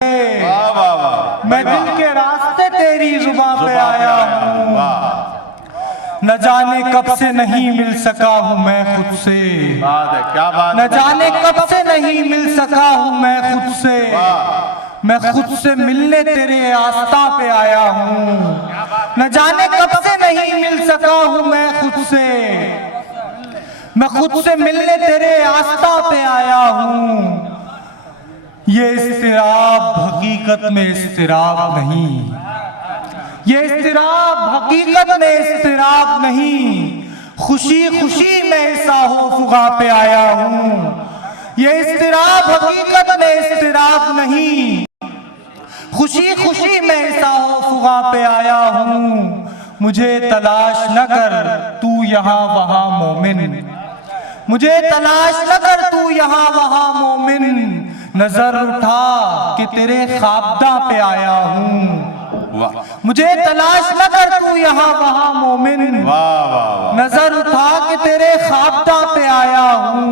वाह वाह वाह। मैं दिल के रास्ते तेरी जुबान पे आया हूँ। न जाने कब से नहीं मिल सका हूँ मैं खुद से। बात है, क्या बात न है। जाने कब से नहीं मिल सका हूँ मैं खुद से। मैं खुद से मिलने तेरे आस्था पे आया हूँ। न जाने कब से नहीं मिल सका हूँ मैं खुद से। मैं खुद से मिलने तेरे आस्था पे आया हूँ। ये इस्तिराब हकीकत में इस्तिराब नहीं। ये इस्तिराब हकीकत में इस्तिराब नहीं। खुशी खुशी मैं इस आहो-फुगा पे आया हूँ। ये इस्तिराब हकीकत में इस्तिराब नहीं। खुशी खुशी मैं इस आहो-फुगा पे आया हूँ। मुझे तलाश न कर तू यहाँ वहाँ मोमिन। मुझे तलाश न कर तू यहाँ वहाँ मोमिन। नजर उठा कि तेरे ख्वाबदा पे आया हूँ। मुझे तलाश न कर तू यहाँ वहाँ मोमिन। वाह वाह। नजर उठा कि तेरे ख्वाबदा पे आया हूँ।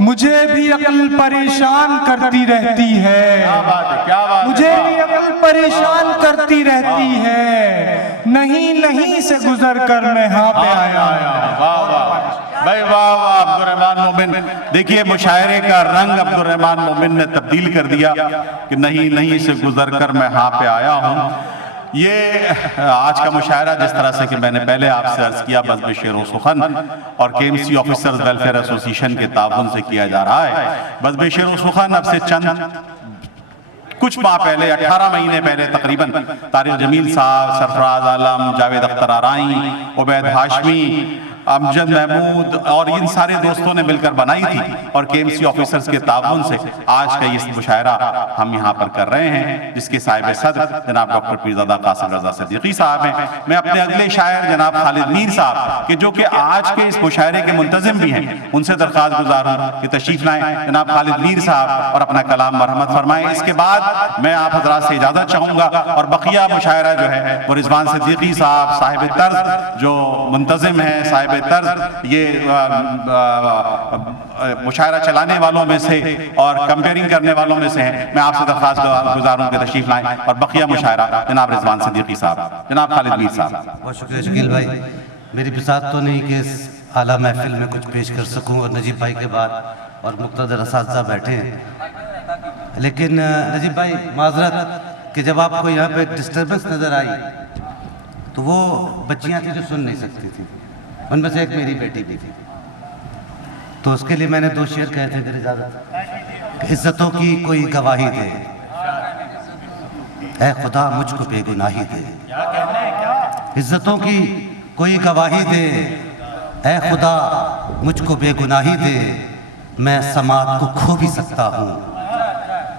मुझे भी अक्ल परेशान करती रहती है। क्या बात है, क्या बात है। मुझे भी अक्ल परेशान करती रहती है। नहीं नहीं से गुजर कर मैं यहाँ पे आया। वाह वाह भाई, वाह वाह। अब्दुर्रहमान मोमिन, देखिए मुशायरे का रंग अब्दुर्रहमान मोमिन ने तब्दील कर दिया कि नहीं नहीं से गुजर कर मैं यहाँ पे आया हूँ। ये आज का मुशायरा जिस तरह से कि मैंने पहले आपसे अर्ज किया, बज़्म शेर व सुखन और केएमसी ऑफिसर्स वेलफेयर एसोसिएशन के ताउन से किया जा रहा है। बज़्म शेर व सुखन अब से चंद कुछ माह पहले, 18 महीने पहले तकरीबन, तारिक जमील साहब, सरफराज आलम, जावेद अख्तर आराई, उबैद हाशमी, अमजद महमूद और इन सारे दोस्तों ने मिलकर बनाई थी और केएमसी ऑफिसर्स के ताउन से आज का ये मुशायरा हम यहाँ पर कर रहे हैं, जिसके साहिब सदर जनाब डॉक्टर पीरज़ादा कासिम रज़ा सिद्दीकी साहब हैं। मैं अपने अगले शायर जनाब खालिद मीर साहब के, जो कि आज के इस मुशायरे के मुंतज़िम भी हैं, उनसे दरख्वास्त गुजार हूँ कि तशरीफ लाएं जनाब खालिद मीर साहब और अपना कलाम मरहमत फरमाएं। इसके बाद मैं आप हजरात से इजाज़त चाहूँगा और बकिया मुशायरा जो है वो रिजवान सिद्दीकी साहब साहिब तर्ज जो मुंतज़िम है, साहिब तर्ज ये मुशायरा चलाने वालों में से और कंपेयरिंग करने वालों में से हैं। मैं आपसे दरख्वास्त गुजारूं कि तशरीफ लाएं और बकिया मुशायरा जनाब रिजवान सिद्दीकी साहब, जनाब खालिद मीर साहब। बहुत शुक्रिया शकील भाई। मेरी बिसात तो नहीं कि इस आला महफिल में कुछ पेश कर सकूं और नजीब भाई के बाद और मुक़्तदर असातिज़ा बैठे हैं, लेकिन नजीब भाई माजरत कि जब आपको यहाँ पे डिस्टर्बेंस नज़र आई तो वो बच्चियाँ थी जो सुन नहीं सकती थी, उनमें से एक मेरी बेटी भी थी। तो उसके लिए मैंने 2 शेर कहे थे, तेरी इजाज़त। इज्जतों की कोई गवाही दे, ऐ खुदा मुझको बेगुनाही दे। इज्जतों की कोई गवाही दे, ऐ खुदा मुझको बेगुनाही दे। मैं समात को खो भी सकता हूँ,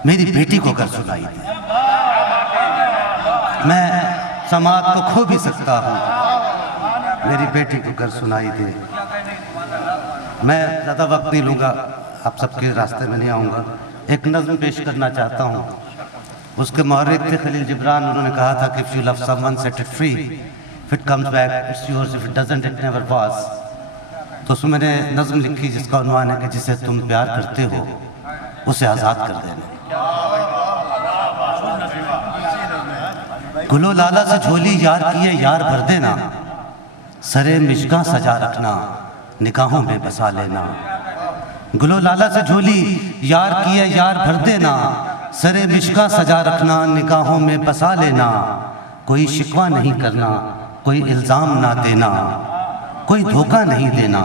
मेरी बेटी को अगर सुनाई दे। मैं समात को खो भी सकता हूँ, मेरी बेटी को अगर सुनाई दे। मैं ज़्यादा वक्त नहीं लूँगा, आप सबके रास्ते में नहीं आऊँगा। एक नज़्म पेश करना चाहता हूँ। उसके मुहर्रिक थे खलील जिब्रान। उन्होंने कहा था कि if you love someone set it free, if it comes back it's yours, if it doesn't it never was. तो उसमें मैंने नज़्म लिखी जिसका उन्वान है कि जिसे तुम प्यार करते हो उसे आज़ाद कर देना। गुलो लाला से झोली यार किए यार भर देना, सरे मिशका सजा रखना निगाहों में बसा लेना। गुलो लाला से झोली यार किए यार भर देना, सरे मिशका सजा रखना निगाहों में बसा लेना। कोई शिकवा नहीं करना, कोई इल्ज़ाम ना देना, कोई धोखा नहीं देना,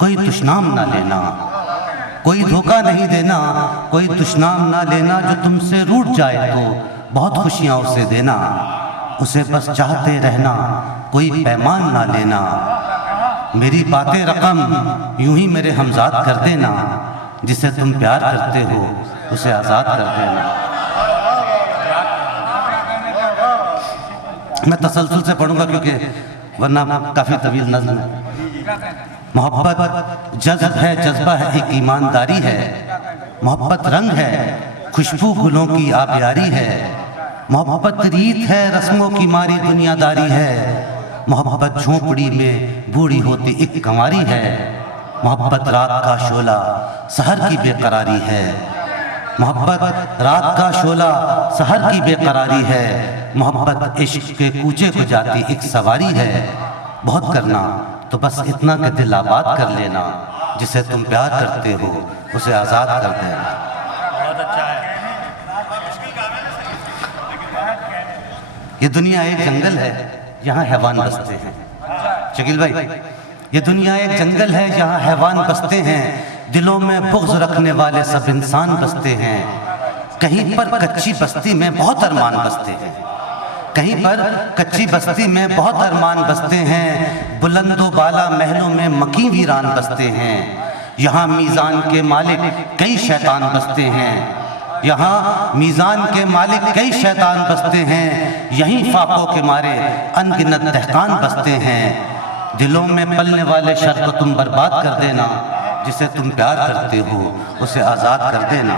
कोई दुश्नाम ना लेना। कोई धोखा नहीं देना, कोई दुश्नाम ना लेना। जो तुमसे रूठ जाए तो बहुत खुशियाँ उसे देना, उसे बस चाहते रहना, कोई पैमान ना लेना। मेरी बातें रकम यूं ही मेरे हमजाद कर देना, जिसे तुम प्यार करते हो उसे आज़ाद कर देना। मैं तसलसल से पढ़ूंगा क्योंकि वरना काफ़ी तवील नज़्म है। मोहब्बत जज्ब है, जज्बा है, एक ईमानदारी है। मोहब्बत रंग है, खुशबू गुलों की आबियारी है। मोहब्बत रीत है, रस्मों की मारी दुनियादारी है। मोहब्बत झोंपड़ी में बूढ़ी होती एक कंवारी है। मोहब्बत रात का शोला सहर की बेकरारी है। मोहब्बत रात का शोला सहर की बेकरारी है, मोहब्बत इश्क के कूचे को जाती एक सवारी है। बहुत करना तो बस इतना कि दिल आबाद कर लेना, जिसे तुम प्यार करते हो उसे आज़ाद कर देना। बहुत अच्छा है। ये दुनिया एक जंगल है, यहाँ हैवान बसते हैं। शकील भाई, ये दुनिया एक जंगल है, यहाँ हैवान बसते हैं। दिलों में बुग़्ज़ रखने वाले सब इंसान बसते हैं। कहीं पर कच्ची बस्ती में बहुत अरमान बसते हैं, कहीं पर कच्ची बस्ती में बहुत अरमान बसते हैं। बुलंदो बाला महलों में मकी वीरान बसते हैं। यहाँ मीज़ान के मालिक कई शैतान बसते हैं, यहाँ मीज़ान के मालिक कई शैतान बसते हैं। यहीं फाकों के मारे अनगिनत दहकान बसते हैं। दिलों में पलने वाले शर को तुम बर्बाद कर देना, जिसे तुम प्यार करते हो उसे आज़ाद कर देना।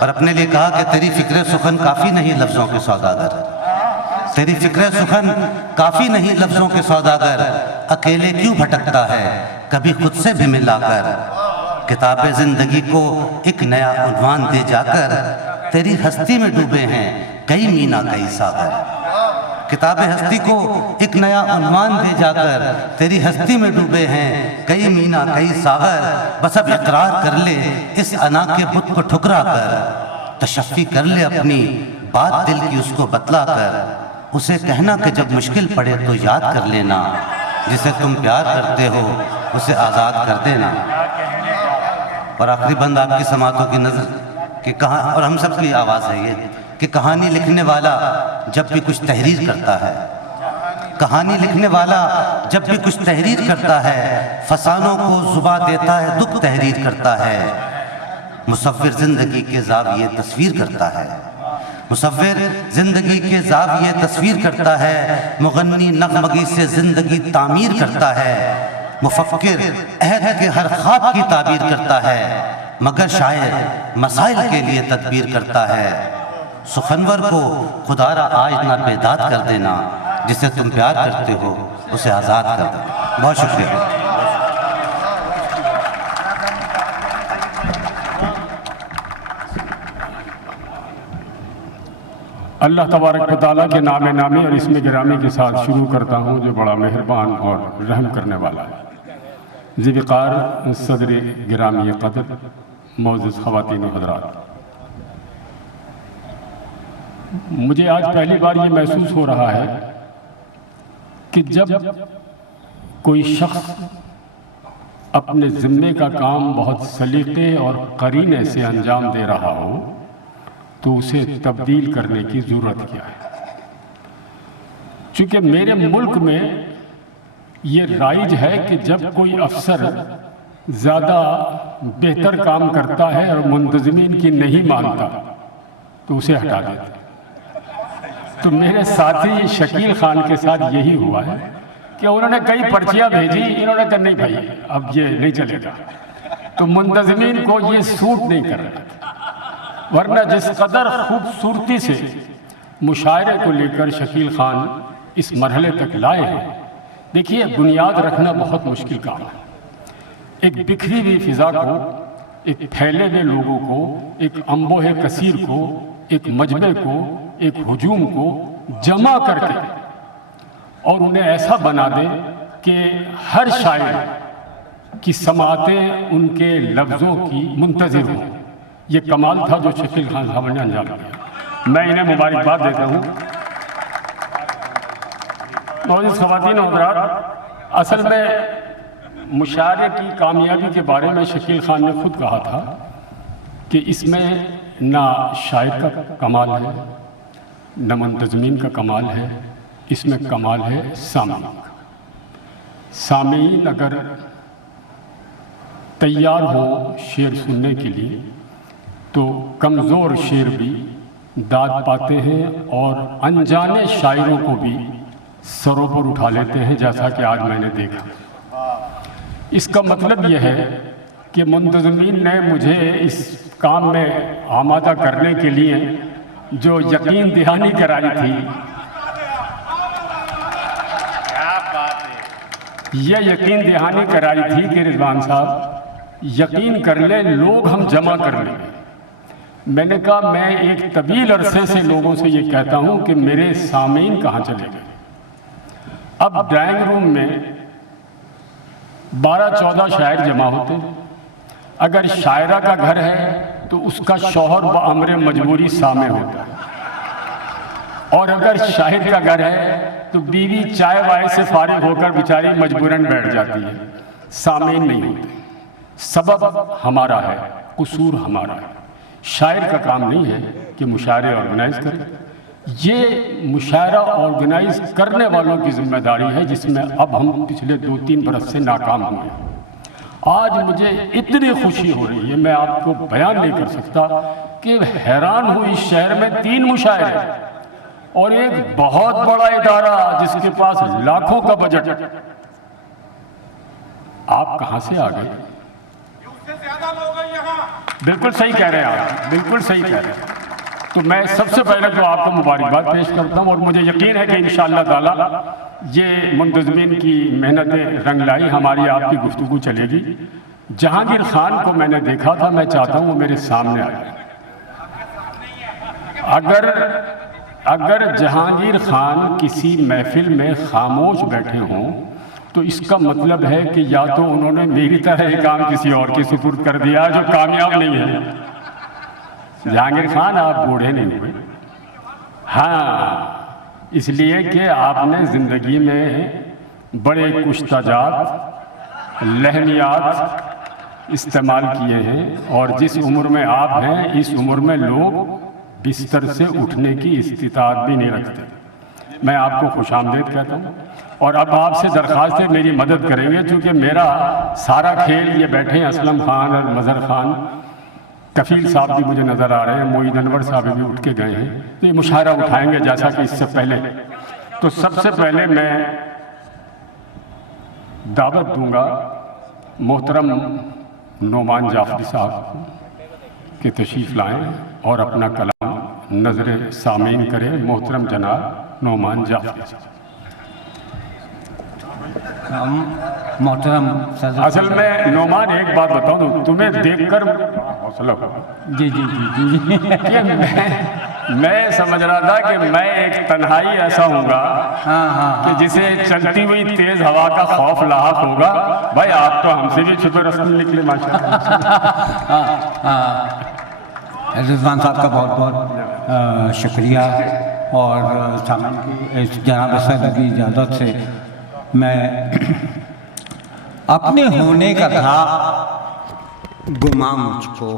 और अपने लिए कहा कि तेरी फिक्र सुखन काफ़ी नहीं लफ्ज़ों के सौदागर, तेरी फिक्र सुखन काफ़ी नहीं लफ्ज़ों के सौदागर। अकेले क्यों भटकता है कभी खुद से भी मिलाकर, किताबे ज़िंदगी को एक नया उन्वान दे जाकर। तेरी हस्ती में डूबे हैं कई मीना कई सागर, किताबे हस्ती को एक नया उन्वान दे जाकर। तेरी हस्ती में डूबे हैं कई मीना कई सागर। बस अब इकरार कर ले इस अना के बुत को ठुकरा कर, तशफ़ी कर ले अपनी बात दिल की उसको बतला कर। उसे कहना कि जब मुश्किल पड़े तो याद कर लेना, जिसे तुम प्यार करते हो उसे आज़ाद कर देना। और आखिरी बंद आपकी समातों की नज़र कि कहाँ, और हम सब की आवाज़ है ये कि कहानी लिखने वाला जब भी कुछ तहरीर करता है, कहानी लिखने वाला जब भी कुछ तहरीर करता है, फसानों को जुबा देता है, दुख तहरीर करता है। मुसव्विर ज़िंदगी के ज़ाविये तस्वीर करता है, मुसव्विर ज़िंदगी के ज़ाविये तस्वीर करता है। मुगन्नी नगमगी से ज़िंदगी तामीर करता है। मुफक्किर अहद के हर ख्वाब की ताबीर करता है, मगर शायर मसाइल के लिए तदबीर करता है। सुखनवर को खुदारा आज ना बेदाद कर देना, जिसे तुम प्यार करते हो उसे आज़ाद कर देना। बहुत शुक्रिया। अल्लाह तबारक व तआला के नाम नामी और इसमें गिरामी के साथ शुरू करता हूँ, जो बड़ा मेहरबान और रहम करने वाला है। ज़िवक़ार सदर गिरामी क़द्र, मौजूद ख़वातीन व हज़रात, मुझे आज पहली बार ये महसूस हो रहा है कि जब कोई शख्स अपने ज़िम्मे का काम बहुत सलीक़े और करीने से अंजाम दे रहा हो तो उसे तब्दील करने की ज़रूरत क्या है। चूँकि मेरे मुल्क में ये राइज है कि जब कोई अफसर ज़्यादा बेहतर काम करता है और मुंतज़मीन की नहीं मानता तो उसे हटा देते। तो मेरे साथी शकील खान के साथ यही हुआ है कि उन्होंने कई पर्चियाँ भेजी, इन्होंने कहा नहीं भाई अब ये नहीं चलेगा, तो मुंतज़मीन को ये सूट नहीं कर रहा था। वरना जिस कदर खूबसूरती से मुशायरे को लेकर शकील खान इस मरहले तक लाए हैं, देखिए बुनियाद रखना बहुत मुश्किल काम है। एक बिखरी हुई फ़िज़ा को, एक फैले हुए लोगों को, एक अम्बोहे कसीर को, एक मजबे को, एक हुजूम को जमा करके और उन्हें ऐसा बना दे कि हर शायर की समातें उनके लफ्ज़ों की मुंतज़िर हों। ये कमाल था जो शकील खान साहब ने अंजाम दिया। मैं इन्हें मुबारकबाद देता हूँ। मौजूद ख़वातीन और हज़रात, असल में मुशायरे की कामयाबी के बारे में शकील खान ने खुद कहा था कि इसमें ना शायर का कमाल है, न मुंतज़मीन का कमाल है, इसमें कमाल है सामीन का। सामीन अगर तैयार हो शेर सुनने के लिए तो कमज़ोर शेर भी दाद पाते हैं और अनजाने शायरों को भी सरों पर उठा लेते हैं, जैसा कि आज मैंने देखा। इसका मतलब यह है कि मुंतज़मीन ने मुझे इस काम में आमादा करने के लिए जो यकीन दहानी कराई थी, यह यकीन दहानी कराई थी कि रिजवान साहब यकीन कर लें लोग हम जमा कर लेंगे। मैंने कहा मैं एक तवील अरसे से लोगों से ये कहता हूँ कि मेरे सामीन कहाँ चले गए। अब ड्राइंग रूम में 12-14 शायर जमा होते हैं। अगर शायरा का घर है तो उसका शौहर बअमरे मजबूरी सामे होता है, और अगर शाहिद का घर है तो बीवी चाय वाय से फारिग होकर बेचारी मजबूरन बैठ जाती है, सामीन नहीं होते। सबब हमारा है, कसूर हमारा है। शायर का काम नहीं है कि मुशायरे ऑर्गेनाइज करे, ये मुशायरा ऑर्गेनाइज करने वालों की जिम्मेदारी है, जिसमें अब हम पिछले 2-3 बरस से नाकाम हुए हैं। आज मुझे इतनी खुशी हो रही है, मैं आपको बयान नहीं कर सकता कि हैरान हूँ। इस शहर में 3 मुशायरे और एक बहुत बड़ा इदारा जिसके पास लाखों का बजट, आप कहां से आ गए? बिल्कुल सही कह रहे हैं आप, बिल्कुल सही कह रहे हैं। तो मैं सबसे पहले तो आपको मुबारकबाद पेश करता हूं, और मुझे यकीन है कि इंशाअल्लाह ताला ये मुंतज़मीन की मेहनतें रंग लाई, हमारी आपकी गुफ्तगू चलेगी। जहांगीर खान को मैंने देखा था, मैं चाहता हूं वो मेरे सामने आ जाए। अगर जहांगीर खान किसी महफिल में खामोश बैठे हों तो इसका मतलब है कि या तो उन्होंने मेरी तरह ही काम किसी और के सुपुर्द कर दिया जो कामयाब नहीं है। जहांगीर खान आप बूढ़े नहीं हुए, हाँ, इसलिए कि आपने ज़िंदगी में बड़े कुश्ताजात लहनियात इस्तेमाल किए हैं, और जिस उम्र में आप हैं इस उम्र में लोग बिस्तर से उठने की इस्तिताअत भी नहीं रखते। मैं आपको खुशामदीद कहता हूँ, और अब आपसे दरख्वास्त है मेरी मदद करेंगे, क्योंकि मेरा सारा खेल ये बैठे हैं असलम खान और मज़हर खान, कफील साहब भी मुझे नज़र आ रहे हैं, मोईद अनवर साहब भी उठ के गए हैं, तो ये मुशायरा उठाएंगे जैसा कि इससे पहले। तो सबसे पहले मैं दावत दूंगा मोहतरम नोमान जाफरी साहब के तशरीफ़ लाएँ और अपना कलाम नज़र सामीन करें। मोहतरम जनाब नोमान जाफरी साहब। मोहतरम असल में नोमान एक बात बताऊं तो तुम्हें देखकर हौसला जी जी जी जी कि मैं समझ रहा था कि मैं एक तन्हाई ऐसा होगा कि जिसे चलती हुई तेज हवा का खौफ लाहक होगा। भाई आप तो हमसे भी छुपे रस्ते में निकले माशाअल्लाह। रिजवान साहब का बहुत बहुत शुक्रिया, और सामान की जनाब सदर की इजाज़त से मैं अपने होने का था गुमा मुझको,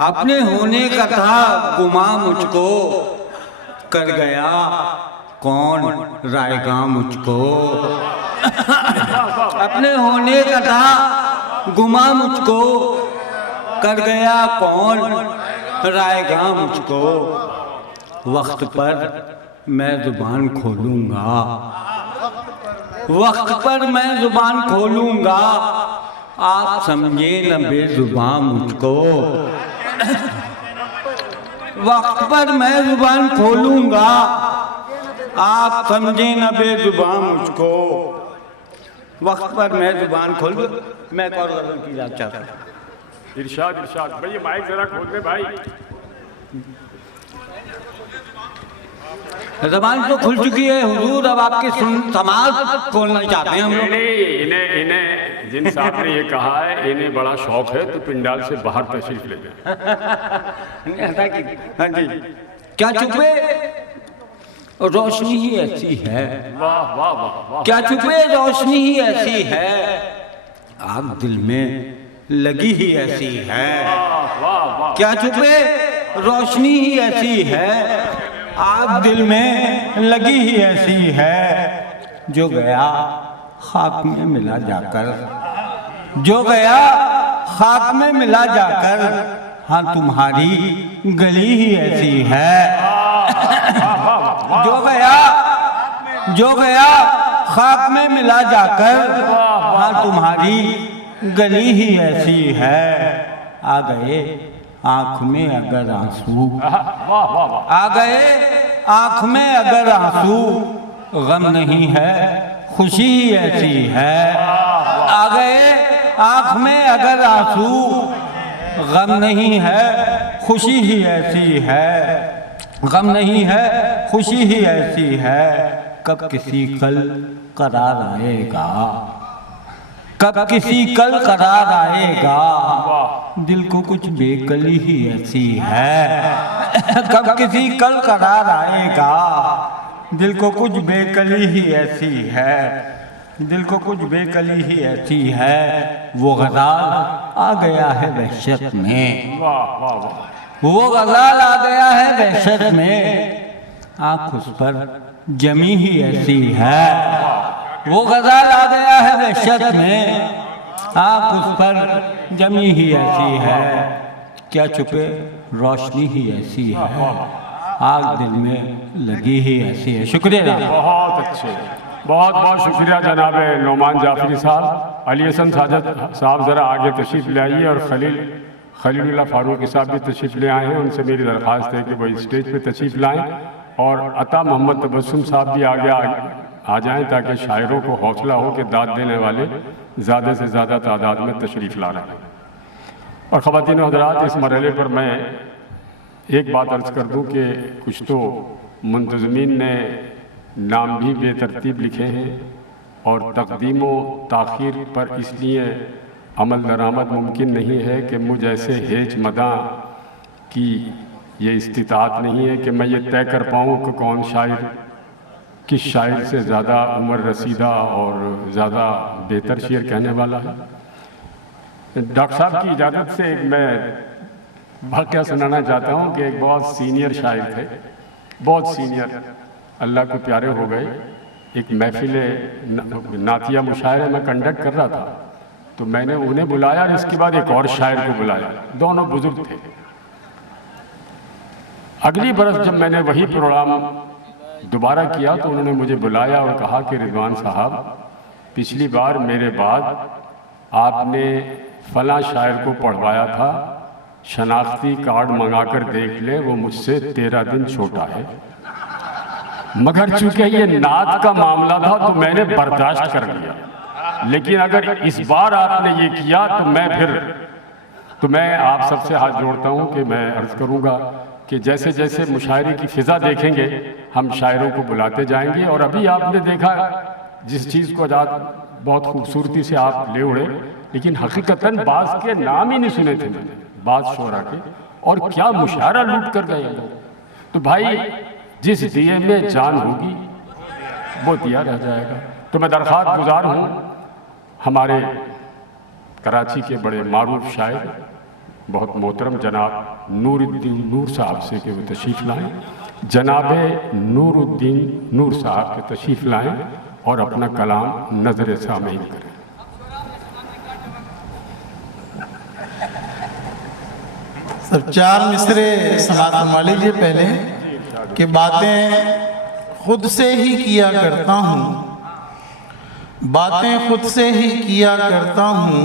अपने होने का था गुमा मुझको, कर गया कौन रायगा मुझको। अपने होने का था गुमा मुझको, कर गया कौन रायगा मुझको। वक्त पर मैं जुबान खोलूंगा, वक्त पर मैं जुबान खोलूंगा, आप समझे न बेजुबान मुझको। वक्त पर मैं जुबान खोलूंगा, आप समझे न बेजुबान मुझको। वक्त पर मैं जुबान खोलूंगा। मैं एक और गज़ल की याद चाहता हूँ। इरशाद इरशाद भाई, ये माइक जरा खोल दे भाई। ज़बान तो खुल चुकी है हुजूर, अब आपकी समाज खोलना चाहते हैं हम लोग। इन्हें जिन साहब ने ये कहा है, इन्हें बड़ा शौक है तो पिंडाल से बाहर तशरीफ ले जाए। हाँ जी, क्या चुपे रोशनी ही ऐसी है, वाह वाह वाह वाह। क्या चुपे रोशनी ही ऐसी है, आग दिल में लगी ही ऐसी है। वाह वाह। क्या छुपे रोशनी ही ऐसी है, आग दिल में लगी ही ऐसी है। जो गया खाक में मिला जाकर, जो गया खाक में मिला जाकर, हाँ तुम्हारी गली ही ऐसी है। जो गया खाक में मिला जाकर, हाँ तुम्हारी गली ही ऐसी है। आ गए आँख में अगर आंसू, आ गए आँख में अगर आंसू, गम नहीं है खुशी ही ऐसी है। आ गए आँख में अगर आंसू, गम नहीं है खुशी ही ऐसी है, गम नहीं है खुशी ही ऐसी है, कब किसी कल करार आएगा, कब किसी कल करार आएगा, दिल को कुछ बेकली ही ऐसी है, कब किसी कल करार आएगा, दिल को कुछ बेकली ही ऐसी है, दिल को कुछ बेकली ही ऐसी है, वो गज़ाल आ गया है वहशत में, वो गज़ाल आ गया है वहशत में, आँख उस पर जमी ही ऐसी है, वो गज़ाल आ गया है वहशत में, आँख उस पर जमी ही ऐसी है, क्या छुपे रोशनी ही ऐसी है, आग दिल में लगी ही ऐसी है। शुक्रिया। बहुत अच्छे, बहुत बहुत शुक्रिया जनाब नोमान जाफरी साहब। अली हसन साजद साहब ज़रा आगे तशरीफ़ ले आइए और खलीलुल्लाह फारूकी साहब भी तशरीफ़ ले आए हैं। उनसे मेरी दरख्वास्त है कि वो स्टेज पे तशरीफ़ लाएं और अता मोहम्मद तबस्सुम साहब भी आगे आ जाएं ताकि शायरों को हौसला हो कि दाद देने वाले ज़्यादा से ज़्यादा तादाद में तशरीफ़ ला रहे हैं। और ख़वातीन और हज़रात, इस मरहले पर मैं एक बात अर्ज़ कर दूं कि कुछ तो मुंतज़मीन ने नाम भी बेतरतीब लिखे हैं और तक़दीम व ताख़ीर पर इसलिए अमल दरामद मुमकिन नहीं है कि मुझ ऐसे हेज मदा की ये इस्तिताअत नहीं है कि मैं ये तय कर पाऊँ कि कौन शायर किस शायर से ज़्यादा उम्र रसीदा और ज़्यादा बेहतर शेर कहने वाला है। डॉक्टर साहब की इजाज़त से एक मैं वाक़या सुनाना चाहता हूँ कि एक बहुत सीनियर शायर थे, बहुत सीनियर, अल्लाह को प्यारे हो गए। एक महफिल नातिया मुशायरे में कंडक्ट कर रहा था तो मैंने उन्हें बुलाया और इसके बाद एक और शायर को बुलाया, दोनों बुजुर्ग थे। अगली बरस जब मैंने वही प्रोग्राम दोबारा किया तो उन्होंने मुझे बुलाया और कहा कि रिजवान साहब, पिछली बार मेरे बाद आपने फला शायर को पढ़वाया था, शनाख्ती कार्ड मंगाकर देख ले, वो मुझसे 13 दिन छोटा है, मगर चूंकि ये नात का मामला था तो मैंने बर्दाश्त कर लिया, लेकिन अगर इस बार आपने ये किया तो मैं आप सबसे हाथ जोड़ता हूँ कि मैं अर्ज़ करूँगा कि जैसे जैसे मुशायरे की फ़िज़ा देखेंगे हम शायरों को बुलाते जाएंगे। और अभी आपने देखा जिस चीज़ को बहुत खूबसूरती से आप ले उड़े, लेकिन हकीकतन बाज़ के नाम ही नहीं सुने थे मैंने, बाज़ शोरा के, और क्या मुशायरा लूट कर गए लोग। तो भाई जिस दिए में जान होगी वो दिया रह जाएगा। तो मैं दरख्वास्त गुजार हूँ हमारे कराची के बड़े मारूफ शायर बहुत मोहतरम जनाब नूरुद्दीन नूर साहब से कि वो तशरीफ़ लाएँ, जनाब नूरुद्दीन नूर साहब के तशरीफ़ लाएँ और अपना कलाम नज़र सामीन करें। सब 4 मिसरे समात फरमा लीजिए पहले कि बातें खुद से ही किया करता हूँ, बातें खुद से ही किया करता हूँ,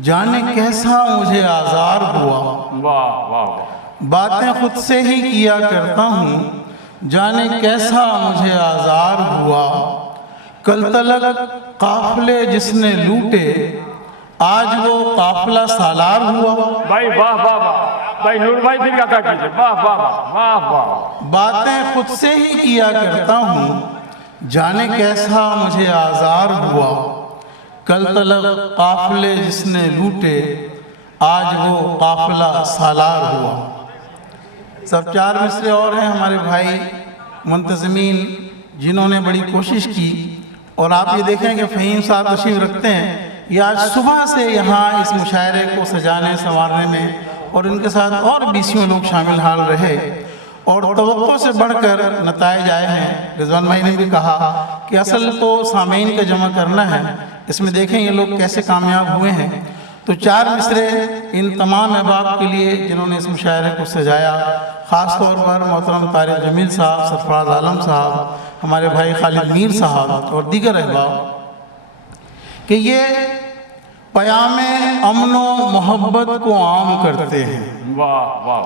जाने कैसा मुझे आज़ार हुआ। वाह वाह। बातें खुद से ही किया करता हूँ, जाने कैसा मुझे आज़ार हुआ। कल तलक काफ़िले जिसने लूटे, आज वो काफ़िला सालार हुआ। भाई वाह वाह वाह। भाई नूर भाई फिर गाता कीजिए, वाह वाह वाह वाह। बातें खुद से ही किया करता हूँ, जाने कैसा मुझे आज़ार हुआ। कल तलक काफ़िले जिसने लूटे, आज वो काफ़िला सालार हुआ। सब 4 मिसरे और हैं हमारे भाई मुंतज़मीन जिन्होंने बड़ी कोशिश की। और आप ये देखें कि फ़हीम साहब तशरीफ़ रखते हैं, ये आज सुबह से यहाँ इस मुशायरे को सजाने संवारने में और इनके साथ और 20 लोग शामिल हाल रहे और तवक्को से बढ़कर नताइज आए हैं। रिजवान भाई ने भी कहा कि असल तो सामीन का जमा करना है, इसमें देखें ये लोग कैसे कामयाब हुए हैं। तो 4 मिसरे इन तमाम अहबाब के लिए जिन्होंने इस मुशायरे को सजाया, ख़ास तौर पर मोहतरम तारिक जमील साहब, सरफराज आलम साहब, हमारे भाई खालिद मीर साहब और दीगर अहबाब, कि ये पयामे अमन व मोहब्बत को आम करते हैं। वाह वाह।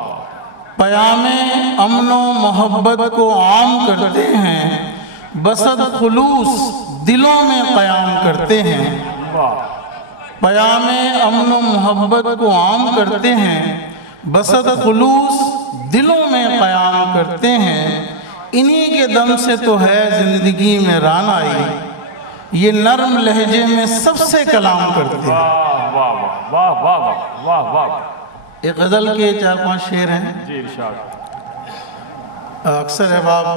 पयामे अमन व मोहब्बत को आम करते हैं, बसद खुलूस दिलों में क़याम करते हैं। पयामे अमन व मोहब्बत को आम करते हैं, बसत खुलूस दिलों में क़याम करते हैं। इन्हीं के दम से तो है ज़िंदगी में रानाई, ये नर्म लहजे में सबसे कलाम करते हैं। वाह वाह वाह वाह वाह वाह वाह। एक गज़ल के 4-5 शेर हैं, जी इरशाद। अक्सर अहबाब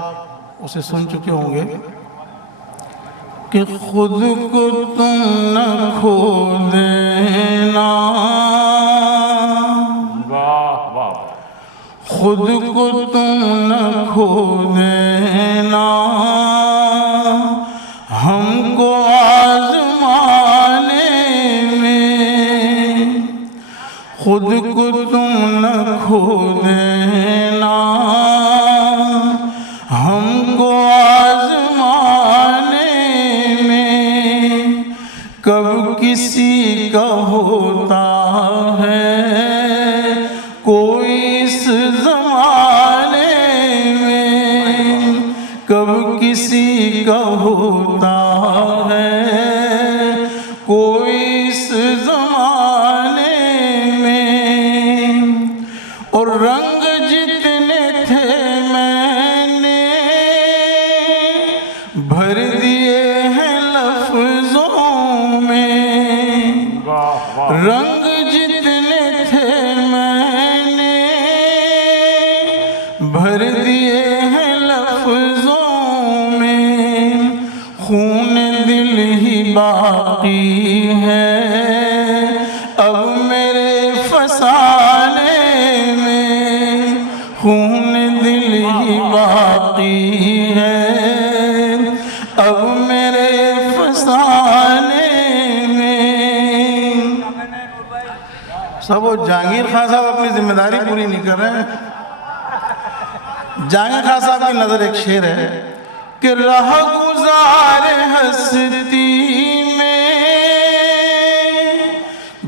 उसे सुन चुके होंगे कि खुद को तुम न खो देना, वाह वाह। खुद को तुम न खो देना, हमको आज़माने में, खुद को तुम न खो देना, हमको आज़माने में। कब किसी का होता है कोई इस ज़माने में, कब किसी का होता है कोई इस ज़माने में। और रंग जितने थे मैंने भर दिए हैं लफ्ज़ों में, रंग जितने थे मैंने भर दिए हैं लफ्ज़ों में। खून दिल ही बाकी है अब मेरे फसाने में, खून दिल ही बाकी है अब मेरे फसाने में। सब वो जहांगीर खान साहब अपनी जिम्मेदारी पूरी नहीं कर रहे हैं। जहांगीर खान साहब की नजर एक शेर है कि राह गुज़ार हस्ती में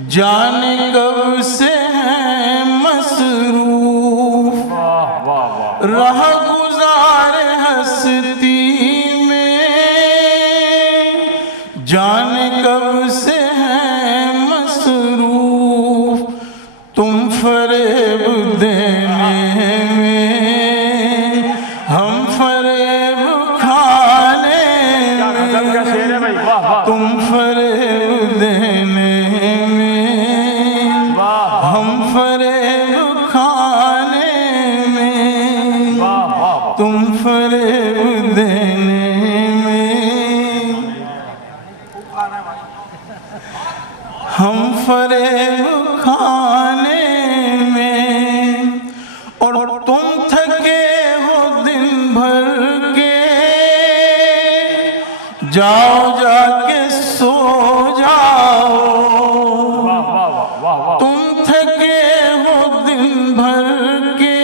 जाने कब से है मसरूफ, राह गुज़ार हस्ती में जाने कब से है मसरूफ। तुम फरेब देने में, हम फरेब खाने में, तुम फरेब देने में, हम फरेब खाने में, तुम फरेब देने में, हम फरेब खाने में। और तुम थके हो दिन भर के, जाओ जाके सो जाओ। तुम थके हो दिन भर के,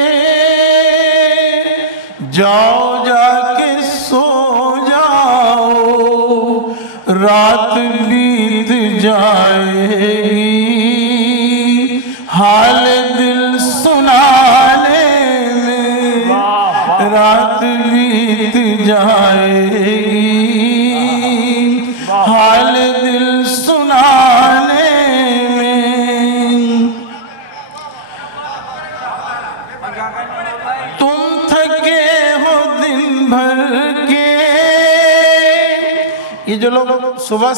जाओ जाके सो जाओ। रात बीत जाएगी हाल दिल सुनाने में, रात बीत जाएगी हाल दिल सुनाने में। तुम थके हो दिन भर के, ये जो लोग सुबह